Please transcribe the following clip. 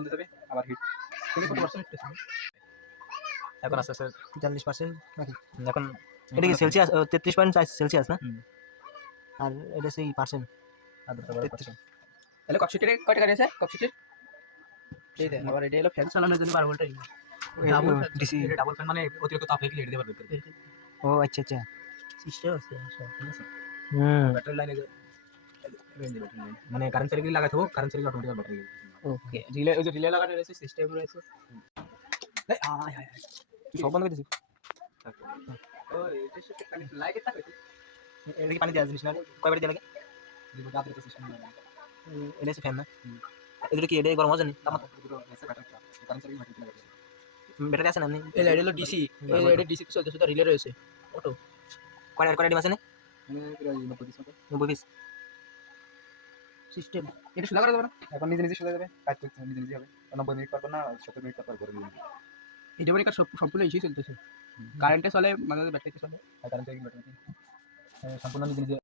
কমতে যাবে আবার হিট এখন আস্তে আস্তে চল্লিশ পার্সেন্ট এখন এটা কি সেলসিয়াস তেত্রিশ পয়েন্ট সেলসিয়াস না। আর এটা সেই পার্সেন্ট তাহলে ককশিটের কয় টাকা এই দেখ আবার এটা হলো ফ্যান চালানোর জন্য বারো ডাবল ডিসি ডাবল ফ্যান মানে অতিরিক্ত তাপ হয়ে গেলে এটা পারবে। ও আচ্ছা আচ্ছা। সিস্টেম আছে হুম। ব্যাটারি লাইনে মানে কারেন্ট সাইকেল লাগাতে হবে current cycle automatic battery okay relay ওই যে রিলে লাগানো রয়েছে সিস্টেম রয়েছে। সব বন্ধ করে দিছি। ও এটা সাথে লাইটের টাকা এটা কি পানি দেওয়া জিনিস না কয়বার দিয়ে লাগে? আদ্রতা সিস্টেম এটা ফ্যান না? এগুলো কি এটা গরম হচ্ছে না কারেন্ট ব্যাটারি আছে না এই লাইট হলো ডিসি এই লাইটের ডিসি চলতেছে তো রিলে রয়েছে। অটো কয়টা কয়টা ডিম আছে না? প্রায় 90 পিস মতো। নব্বই পিস সিস্টেম এটা সোজা করা যাবে না। এখন নিজে নিজে সোজা যাবে কাজ করতে নিজে নিজে হবে। 90 মিনিট পর না 70 মিনিট পর করে নিবে এটা মানে কাজ সব- সম্পূর্ণ ইসেই চলতেছে। কারেন্টে চলে মানে ব্যাটারিতে চলে। কারেন্টে ব্যাটারিতে ব্যাটারি সম্পূর্ণ নিজে নিজে